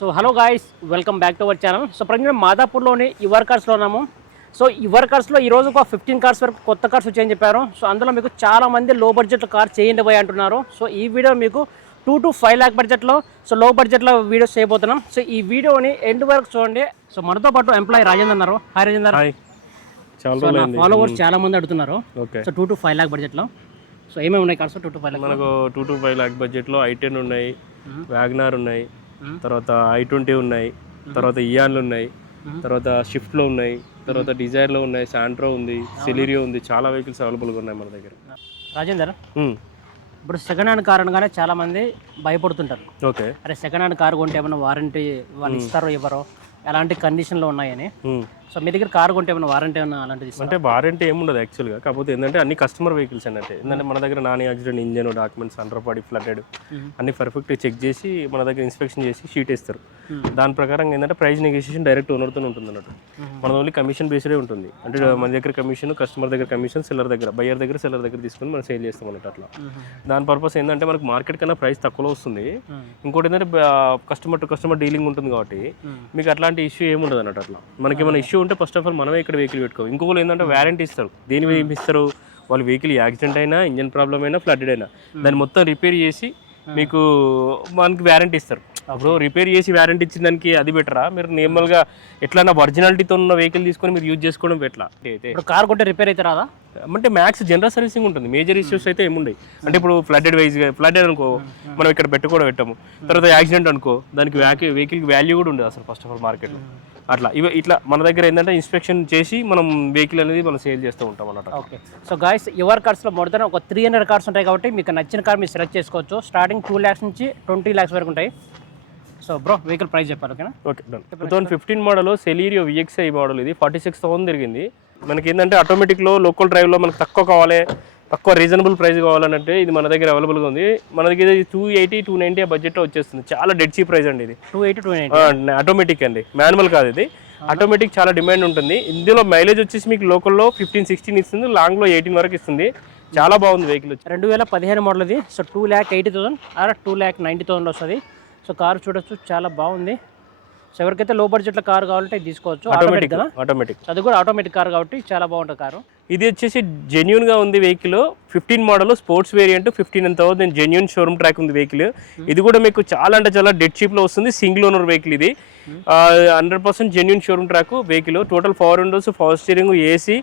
So hello guys welcome back to our channel so present మాదాపూర్లోని your కార్స్లో ఉన్నాము. So your కార్స్లో ఈ రోజు ఒక ఫిఫ్టీన్ కార్స్ వరకు కొత్త కార్స్ వచ్చాయని చెప్పారు. సో అందులో మీకు చాలా మంది లో బడ్జెట్ కార్ చేయండి పోయి అంటున్నారు. సో ఈ వీడియో మీకు టూ టు ఫైవ్ ల్యాక్ బడ్జెట్లో సో లో బడ్జెట్లో వీడియోస్ చేయబోతున్నాం. సో ఈ వీడియోని ఎండ్ వరకు చూడండి. సో మనతో పాటు ఎంప్లాయీ రాజేందర్ ఉన్నారు. హాయ్ రాజేందర్. ఫాలోవర్స్ చాలా మంది అడుగుతున్నారు. Okay so two to five lakh బడ్జెట్లో సో ఏమేమి ఉన్నాయి cars two to five lakh మనకు టూ టు ఫైవ్ ల్యాక్ బడ్జెట్లో ఐ టెన్ ఉన్నాయి. మ్మ్. వ్యాగ్నార్ ఉన్నాయి. మ్మ్. తర్వాత ఐ ట్వంటీ ఉన్నాయి తర్వాత ఇయాన్లు ఉన్నాయి. తర్వాత షిఫ్ట్లో ఉన్నాయి తర్వాత డిజైర్లో ఉన్నాయి శాంట్రో ఉంది సెలీరియో ఉంది చాలా వెహికల్స్ అవైలబుల్గా ఉన్నాయి మన దగ్గర. రాజేందర్. ఇప్పుడు సెకండ్ హ్యాండ్ కార్ అనగానే చాలా మంది భయపడుతుంటారు. ఓకే. అరే సెకండ్ హ్యాండ్ కార్ కొంటే ఏమైనా వారంటీ వాళ్ళు ఇస్తారో ఇవ్వరో? ఎలాంటి కండిషన్లో ఉన్నాయని. సో మీ దగ్గర కార్ కొంటే ఏమైనా వారంటీ ఏమైనా అలాంటిది అంటే వారంటీ ఏముండదు యాక్చువల్గా కాకపోతే ఏంటంటే అన్ని కస్టమర్ వెహికల్స్ అన్నట్టు ఏంటంటే మన దగ్గర non accident engine documents under body flooded. అన్ని పర్ఫెక్ట్ చెక్ చేసి మన దగ్గర ఇన్స్పెక్షన్ చేసి షీట్ ఇస్తారు. దాని ప్రకారం ఏంటంటే ప్రైస్ నెగోషియేషన్ డైరెక్ట్ ఓనర్తో ఉంటుంది అన్నట్టు. మన ఓన్లీ కమిషన్ బేస్డే ఉంటుంది అంటే మన దగ్గర కమిషన్ కస్టమర్ దగ్గర కమిషన్ సెల్లర్ దగ్గర బయ్యర్ దగ్గర సెల్లర్ దగ్గర తీసుకొని మనం సేల్ చేస్తాం అన్నట్టు అట్లా. దాని పర్పస్ ఏంటంటే మనకు మార్కెట్ కన్నా ప్రైస్ తక్కువలో వస్తుంది. ఇంకోటి ఏంటంటే కస్టమర్ టు కస్టమర్ డీలింగ్ ఉంటుంది కాబట్టి. మీకు అట్లాంటి ఇష్యూ ఏముండదు అన్నట్టు అట్లా మనకి ఏమైనా ఇష్యూ ఉంటే ఫస్ట్ ఆఫ్ ఆల్ మనమే ఇక్కడ వెహికల్ పెట్టుకో ఇంకొకరు ఏంటంటే వారంటీ ఇస్తారు. దేని మీద ఏమి ఇస్తారు? వాళ్ళ వెహికల్ యాక్సిడెంట్ అయినా ఇంజన్ ప్రాబ్లం అయినా ఫ్లడ్డెడ్ అయినా. దాన్ని మొత్తం రిపేర్ చేసి మీకు మనకి వారంటీ ఇస్తారు. అప్పుడు రిపేర్ చేసి వారంటీ ఇచ్చిన దానికి అది బెటరా మీరు నార్మల్గా ఎట్లన్నా ఒరిజినాలిటీతో ఉన్న వెహికల్ తీసుకొని మీరు యూజ్ చేసుకోవడం ఎట్లా అయితే. ఇప్పుడు కార్ కొంటే రిపేర్ అయితే రాదా? అంటే మ్యాక్స్ జనరల్ సర్వీసింగ్ ఉంటుంది. మేజర్ ఇష్యూస్ అయితే ఏముండయి. అంటే ఇప్పుడు ఫ్లడెడ్ వైజ్గా ఫ్లడెడ్ అనుకో మనం ఇక్కడ పెట్టుకోవడం పెట్టాము. తర్వాత యాక్సిడెంట్ అనుకో దానికి వెహికల్ వాల్యూ కూడా ఉండదు అసలు ఫస్ట్ ఆఫ్ ఆల్ మార్కెట్లో అట్లా. ఇవి ఇట్లా మన దగ్గర ఏంటంటే ఇన్స్పెక్షన్ చేసి మనం వెహికల్ అనేది మనం సేల్ చేస్తూ ఉంటాం అన్నమాట. ఓకే. సో గాయస్ యువర్ కార్స్లో మొదట ఒక త్రీ హండ్రెడ్ కార్స్ ఉంటాయి కాబట్టి మీకు నచ్చిన కార్ మీరు సెలెక్ట్ చేసుకోవచ్చు. స్టార్టింగ్ టూ ల్యాక్స్ నుంచి ట్వంటీ ల్యాక్స్ వరకు ఉంటాయి. సో బ్రో వెహికల్ ప్రైస్ చెప్పారు ఓకేనా okay done two thousand fifteen model Celerio VXI model ఇది. ఫార్టీ సిక్స్ థౌసండ్ తిరిగింది. మనకి ఏంటంటే ఆటోమేటిక్లో లోకల్ డ్రైవ్లో మనకు తక్కువ కావాలి. తక్కువ రీజనబుల్ ప్రైస్ కావాలంటే ఇది మన దగ్గర అవైలబుల్గా ఉంది. మన దగ్గర ఇది టూ ఎయిటీ టూ నైంటీ ఆ బడ్జెట్లో వచ్చేస్తుంది. చాలా డెడ్ చీప్ ప్రైస్ అండి ఇది. Two eighty two eighty automatic అండి. మాన్యువల్ కాదు ఇది. ఆటోమేటిక్ చాలా డిమాండ్ ఉంటుంది. ఇందులో మైలేజ్ వచ్చేసి మీకు లోకల్లో ఫిఫ్టీన్ సిక్స్టీన్ ఇస్తుంది. లాంగ్లో ఎయిటీన్ వరకు ఇస్తుంది. చాలా బాగుంది వెహికల్ వచ్చి. రెండు వేల పదిహేను మోడల్ ఇది. So two lakh eighty thousand or two lakh ninety thousand వస్తుంది. సో కారు చూడొచ్చు. చాలా బాగుంది. సో ఎవరికైతే లో బడ్జెట్లో కారు కావాలంటే తీసుకోవచ్చు. ఆటోమేటిక్ ఆటోమేటిక్ అది కూడా ఆటోమేటిక్ కార్ కాబట్టి చాలా బాగుంటుంది కారు ఇది వచ్చేసి జెన్యున్గా ఉంది vehicle fifteen model sports variant fifteen ఎంత అవుతుంది. జెన్యున్ షోరూమ్ ట్రాక్ ఉంది వెహికల్ ఇది కూడా మీకు చాలా అంటే చాలా డెడ్ చీప్లో వస్తుంది. సింగిల్ ఓనర్ వెహికల్ ఇది. Hundred percent genuine showroom track vehicle total power windows power steering AC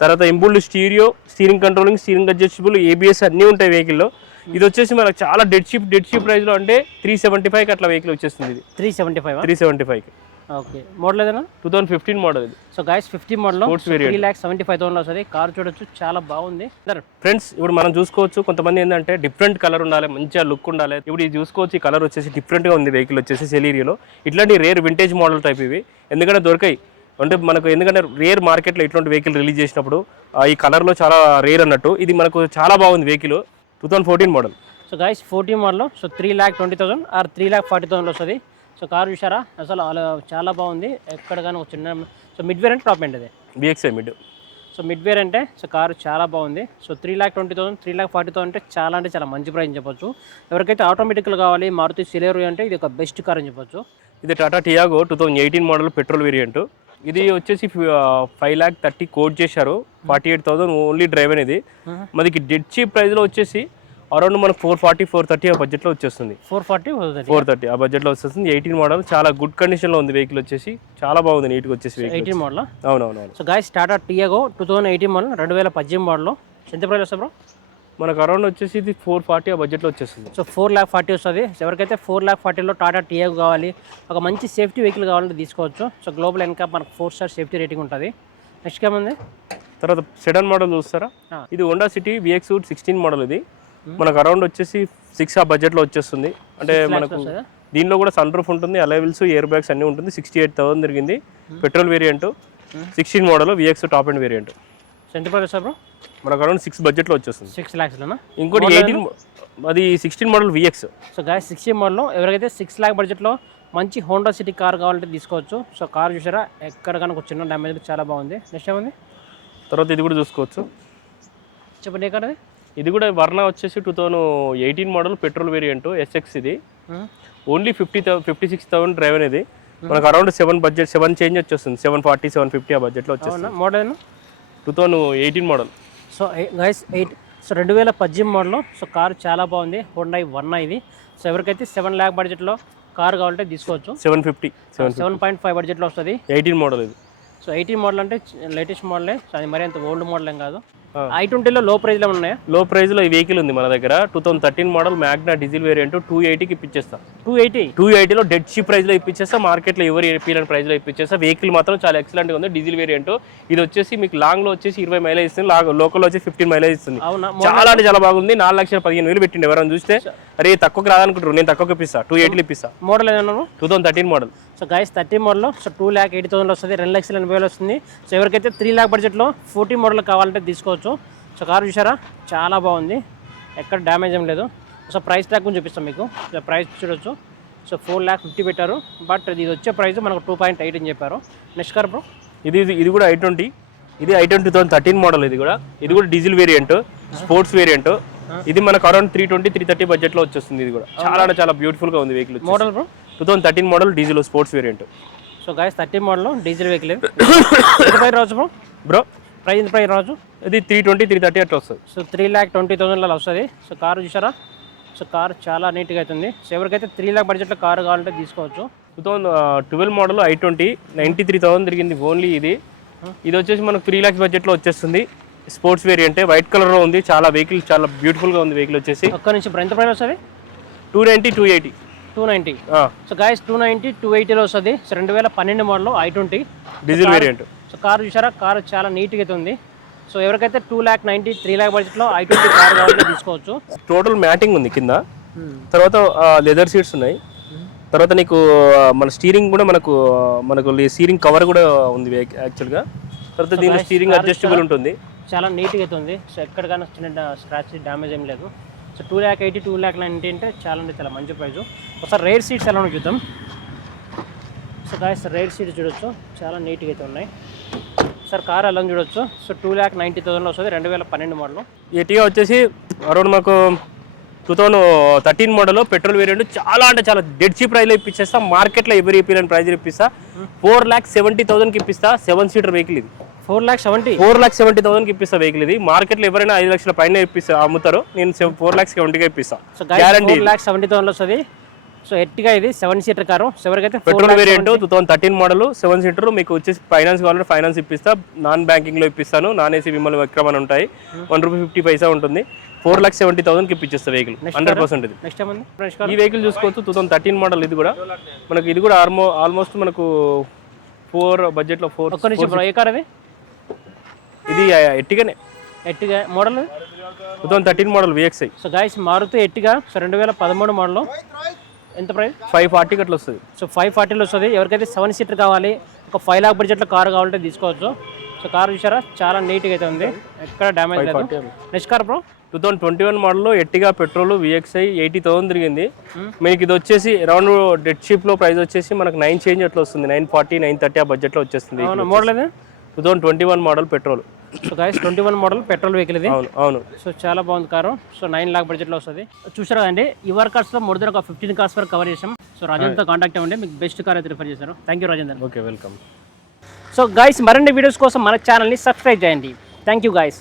తర్వాత inbuilt stereo steering controlling steering adjustable ABS అన్నీ ఉంటాయి వెహికల్లో ఇది వచ్చేసి మనకు చాలా డెడ్ చీప్ డెడ్ చీప్ ప్రైస్లో అంటే త్రీ సెవెంటీ ఫైవ్ అట్లా వెహికల్ వచ్చేస్తుంది ఇది. Three seventy five three seventy five okay. Model ఏదైనా? టూ థౌసండ్ ఫిఫ్టీన్ మోడల్ ఇది. So guys fifty model. Three. Lakh seventy five thousand వస్తుంది. కార్ చూడొచ్చు చాలా బాగుంది. ఫ్రెండ్స్ ఇప్పుడు మనం చూసుకోవచ్చు కొంతమంది ఏంటంటే డిఫరెంట్ కలర్ ఉండాలి మంచిగా లుక్ ఉండాలి. ఇప్పుడు ఇది చూసుకోవచ్చు ఈ కలర్ వచ్చేసి డిఫరెంట్గా ఉంది వెహికల్ వచ్చేసి సెలీరియోలో. ఇట్లాంటి రేర్ వింటేజ్ మోడల్ టైప్ ఇవి. ఎందుకంటే దొరికాయి. అంటే మనకు ఎందుకంటే రేర్ మార్కెట్లో ఇట్లాంటి వెహికల్ రిలీజ్ చేసినప్పుడు ఈ కలర్లో చాలా రేర్ అన్నట్టు. ఇది మనకు చాలా బాగుంది vehicle two thousand fourteen model so guys forty model so three lakh twenty thousand or three lakh forty thousand వస్తుంది. సో కార్ చూసారా అసలు చాలా బాగుంది. ఎక్కడ కానీ ఒక చిన్న సో మిడ్ వేర్ అంటే టాప్ ఎండ్ అది. BXI mid. So mid where అంటే సో కారు చాలా బాగుంది. So three lakh twenty thousand three lakh forty thousand అంటే చాలా అంటే చాలా మంచి ప్రైస్ అని చెప్పొచ్చు. ఎవరికైతే ఆటోమేటిక్లు కావాలి మారుతి సిలేరు అంటే ఇది ఒక బెస్ట్ కార్ అని చెప్పొచ్చు. ఇది Tata Tiago two thousand eighteen model petrol variant ఇది వచ్చేసి ఫైవ్ ల్యాక్ థర్టీ కోట్ చేశారు. Forty eight thousand only drive అనేది. Mhm. మనకి డెడ్ చీప్ ప్రైస్లో వచ్చేసి అరౌండ్ మనకు ఫోర్ ఫార్టీ ఫోర్ థర్టీ ఆ బడ్జెట్లో వచ్చేస్తుంది. Four forty four thirty. ఆ బడ్జెట్లో వచ్చేస్తుంది. ఎయిటీన్ మోడల్ చాలా గుడ్ కండిషన్లో ఉంది వెహికల్ వచ్చేసి. చాలా బాగుంది నీట్గా వచ్చేసి ఎయిటీన్ మోడల్? అవునవునవును. So guys Tata Tiago two thousand eighteen model రెండు వేల పద్దెనిమిది మోడల్. ఎంత ప్రైస్ వస్తుంది బ్రో మనకు అరౌండ్ వచ్చేసి ఇది ఫోర్ ఫార్టీ ఆ బడ్జెట్లో వచ్చేస్తుంది. సో ఫోర్ ల్యాక్ ఫార్టీ వస్తుంది. ఎవరికైతే ఫోర్ ల్యాక్ ఫార్టీలో టాటా టియాగో కావాలి ఒక మంచి సేఫ్టీ వెహికల్ కావాలంటే తీసుకోవచ్చు. సో గ్లోబల్ వెనక మనకు ఫోర్ స్టార్ సేఫ్టీ రేటింగ్ ఉంటుంది. నెక్స్ట్ ఏముంది తర్వాత సెడన్ మోడల్ చూస్తారా. ఇది Honda City VX sixteen model ఇది. మనకు అరౌండ్ వచ్చేసి సిక్స్ ఆ బడ్జెట్లో వచ్చేస్తుంది. అంటే మనకు? దీనిలో కూడా సన్ రూఫ్ ఉంటుంది అలైవిల్స్ ఇయర్ బ్యాగ్స్ అన్నీ ఉంటుంది. సిక్స్టీ ఎయిట్ థౌసండ్ తిరిగింది petrol variant sixteen model VX top end variant so ఎంత ప్రైస్ వస్తుంది బ్రో మనకు అరౌండ్ సిక్స్ బడ్జెట్లో వచ్చేస్తుంది. సిక్స్ ల్యాక్స్లోనా ఇంకోటి ఎయిటీన్ అది sixteen model VX so guy sixty మోడల్లో ఎవరికైతే సిక్స్ ల్యాక్ బడ్జెట్లో మంచి హోండా సిటీ కార్ కావాలంటే తీసుకోవచ్చు. సో కార్ చూసారా? ఎక్కడ కనుక ఒక చిన్న డ్యామేజ్ చాలా బాగుంది. నెక్స్ట్ ఏముంది? తర్వాత ఇది కూడా చూసుకోవచ్చు. చెప్పండి ఎక్కడ ఇది కూడా వర్ణ వచ్చేసి two thousand eighteen model petrol variant SX ఇది. Only fifty fifty six thousand drive అనేది. మనకు around seven budget seven change వచ్చేస్తుంది. సెవెన్ ఫార్టీ సెవెన్ ఫిఫ్టీ ఆ బడ్జెట్లో వచ్చేస్తుంది. Model two thousand eighteen model so guys eight so రెండు వేల పద్దెనిమిది మోడల్ సో కారు చాలా బాగుంది. హోండా వన్ ఇది. సో ఎవరికైతే సెవెన్ ల్యాక్ బడ్జెట్లో కారు కావాలంటే తీసుకోవచ్చు. Seven fifty seven seven point five బడ్జెట్లో వస్తుంది. ఎయిటీన్ మోడల్ ఇది. సో ఎయిటీన్ మోడల్ అంటే లేటెస్ట్ మోడలే సో అది మరీ అంత ఓల్డ్ మోడల్ ఏం కాదు. ఐ ట్వంటీలో లో ప్రైస్లో ఉన్నాయా? లో ప్రైస్లో ఈ వెహికల్ ఉంది మన దగ్గర. Two thousand thirteen model Magna diesel variant two ఎయిటీకి ఇప్పించేస్తా టూ ఎయిటీ టూ ఎయిటీలో డెడ్ చీప్ ప్రైస్లో ఇప్పించేస్తా మార్కెట్లో ఎవరు ఏపీలని ప్రైస్లో ఇప్పించేస్తా వెహికల్ మాత్రం చాలా ఎక్సలెంట్గా ఉంది. డీజిల్ వేరియంట్ ఇది వచ్చేసి మీకు లాంగ్లో వచ్చేసి ఇరవై మైలేజ్ ఇస్తుంది. లాంగ్ లోకల్లో వచ్చి ఫిఫ్టీన్ మైలేజ్ ఇస్తుంది. అవునా? చాలా అంటే చాలా బాగుంది. నాలుగు లక్షల పదిహేను వేలు పెట్టిండి ఎవరైనా చూస్తే. అరే తక్కువకి రాదనుకుంటారు నేను తక్కువకి ఇప్పిస్తా. టూ ఎయిటీలు ఇప్పిస్తా. మోడల్ ఏదన్నా two thousand thirteen model so guys thirty మోడల్లో so two lakh eighty thousand వస్తుంది. రెండు లక్షల ఎనభై వేలు వస్తుంది. సో ఎవరికైతే త్రీ ల్యాక్ బడ్జెట్లో ఫోర్టీ మోడల్ కావాలంటే తీసుకోవచ్చు. సో కారు చూసారా చాలా బాగుంది. ఎక్కడ డ్యామేజ్ ఏం లేదు. సో ప్రైస్ ట్యాగ్ గురించి చూపిస్తాం మీకు. సో ప్రైస్ చూడొచ్చు. సో ఫోర్ ల్యాక్ ఫిఫ్టీ పెట్టారు. బట్ ఇది వచ్చే ప్రైస్ మనకు టూ పాయింట్ ఎయిట్ అని చెప్పారు. Next car bro? ఇది ఇది- ఇది కూడా ఐ ట్వంటీ. ఇది I twenty thousand thirteen model ఇది కూడా. ఇది కూడా డీజిల్ వేరియంట్ స్పోర్ట్స్ వేరియంట్. ఇది మనకు around three twenty three thirty బడ్జెట్లో వచ్చేస్తుంది ఇది కూడా. చాలా అంటే చాలా బ్యూటిఫుల్గా ఉంది vehicle model bro? Two thousand thirteen model diesel sports variant. So guys thirty model diesel vehicle bro? Bro price ఎంత ప్రైస్ రావచ్చు ఇది త్రీ ట్వంటీ త్రీ థర్టీ అట్లా వస్తుంది. సో త్రీ ల్యాక్ ట్వంటీ థౌసండ్లో వస్తుంది. సో కారు చూసారా సో కారు చాలా నీట్గా అవుతుంది సో ఎవరికైతే త్రీ ల్యాక్ బడ్జెట్లో కారు కావాలంటే తీసుకోవచ్చు. Two thousand twelve model I twenty ninety three thousand తిరిగింది ఓన్లీ ఇది. ఇది వచ్చేసి మనకు త్రీ ల్యాక్స్ బడ్జెట్లో వచ్చేస్తుంది. స్పోర్ట్స్ వేరియంటే వైట్ కలర్లో ఉంది. చాలా వెహికల్ చాలా బ్యూటిఫుల్గా ఉంది వెహికల్ వచ్చేసి. ఒక్క నుంచి ఎంత ప్రైస్ వస్తుంది? Two ninety two eighty two ninety so guys two ninety two ఎయిటీలో వస్తుంది. సో రెండు వేల పన్నెండు model I twenty diesel variant so car చూసారా కారు చాలా నీట్గా అయితే ఉంది సో ఎవరికైతే two lakh ninety three lakh బడ్జెట్లో ఐ ట్వంటీ కార్ కావాలంటే తీసుకోవచ్చు. టోటల్ మ్యాటింగ్ ఉంది కింద. తర్వాత లెదర్ సీట్స్ ఉన్నాయి. తర్వాత నీకు మన స్టీరింగ్ కూడా మనకు మనకు స్టీరింగ్ కవర్ కూడా ఉంది యాక్చువల్గా తర్వాత దీని స్టీరింగ్ అడ్జస్టబుల్ ఉంటుంది చాలా నీట్గా అయితే ఉంది సో ఎక్కడికైనా చిన్న స్క్రాచ్ డ్యామేజ్ ఏం లేదు. So two lakh eighty two lakh ninety అంటే చాలా అంటే చాలా మంచి ప్రైస్ ఒకసారి రేర్ సీట్స్ ఎలా చూద్దాం. సో గాయస్ రేర్ సీట్స్ చూడొచ్చు. చాలా నీట్గా అయితే ఉన్నాయి. సార్ కార్ ఉంది చూడొచ్చు. సో టూ ల్యాక్ నైంటీ థౌసండ్లో వస్తుంది రెండు వేల పన్నెండు మోడల్ ఎటీగా వచ్చేసి అరౌండ్ మాకు two thousand thirteen model petrol variant చాలా అంటే చాలా డెడ్ చీప్ ప్రైస్లో ఇప్పించేస్తా మార్కెట్లో ఎవరు ఇప్పిలేని ప్రైస్ ఇప్పిస్తా. ఫోర్ ల్యాక్ సెవెంటీ థౌసండ్కి ఇప్పిస్తా సెవెన్ సీటర్ వెహికల్ ఇది. Four lakh seventy four lakh seventy థౌసండ్కి ఇప్పిస్తా వెహికల్ ఇది. మార్కెట్లో ఎవరైనా ఐదు లక్షల పైన ఇప్పిస్తా అమ్ముతారు. నేను ఫోర్ ల్యాక్ సెవెంటీగా ఇప్పిస్తా. గ్యారంటీ ల్యాక్ సెవెంటీ థౌసండ్లో వస్తుంది. సో ఎట్టిగా ఇది? Seven seater car. Four petrol variant two thousand thirteen model seven seater మీకు వచ్చేసి ఫైనాన్స్ కావాలంటే ఫైనాన్స్ ఇప్పిస్తా. నాన్ బ్యాంకింగ్లో ఇప్పిస్తాను. నాన్ ఏసీ విమల్ విక్రమ్ అని ఉంటాయి. వన్ రూపీ ఫిఫ్టీ పైసా ఉంటుంది. ఫోర్ లాక్ సెవెంటీ థౌసండ్కి ఇప్పించేస్తా వెహికల్ హండ్రెడ్ పర్సెంట్ ఇది. నెక్స్ట్ ఈ వెహికల్ చూసుకోవచ్చు. టూ థౌసండ్ థర్టీన్ మోడల్ ఇది కూడా. మనకి ఇది కూడా ఆల్మో ఆల్మోస్ట్ మనకు ఫోర్ బడ్జెట్లో ఫోర్ ఏ కార్ అది? ఇది? ఎట్టిగానే. Ertiga? Model two thousand thirteen model VXI so guys Maruti Ertiga? So రెండు వేల పదమూడు మోడల్ ఎంత ప్రైస్? ఫైవ్ ఫార్టీకి అట్లా వస్తుంది. సో ఫైవ్ ఫార్టీలో వస్తుంది. ఎవరికైతే సెవెన్ సీటర్ కావాలి ఒక ఫైవ్ లాక్ బడ్జెట్లో కార్ కావాలంటే తీసుకోవచ్చు. సో కార్ చూసారా? చాలా నీట్గా అయితే ఉంది. ఎక్కడ డ్యామేజ్ లేదు. Next car bro? Two thousand twenty one మోడల్లో Ertiga petrol VXI eighty thousand తిరిగింది. మీకు ఇది వచ్చేసి అరౌండ్ డెడ్ షిప్లో ప్రైస్ వచ్చేసి మనకు నైన్ చేంజ్ అట్లా వస్తుంది. నైన్ ఫార్టీ నైన్ థర్టీ ఆ బడ్జెట్లో వచ్చేస్తుంది మోడల్ ఇది two thousand twenty one model petrol. So guys twenty one model petrol vehicle ఇది. అవును అవును. సో చాలా బాగుంది కారు. సో నైన్ లాక్ బడ్జెట్లో వస్తుంది. చూసారా అండి? యువర్ కార్స్లో మోర్ దెన్ ఒక ఫిఫ్టీన్ కార్స్ వరకు కవర్ చేసాం సో రాజేంద్రతో కాంటాక్ట్ అవ్వండి. మీకు బెస్ట్ కార్ అయితే రిఫర్ చేశారు. Thank you Rajendra. Okay welcome so guys మరిన్ని వీడియోస్ కోసం మన ఛానల్ని సబ్స్క్రైబ్ చేయండి. Thank you guys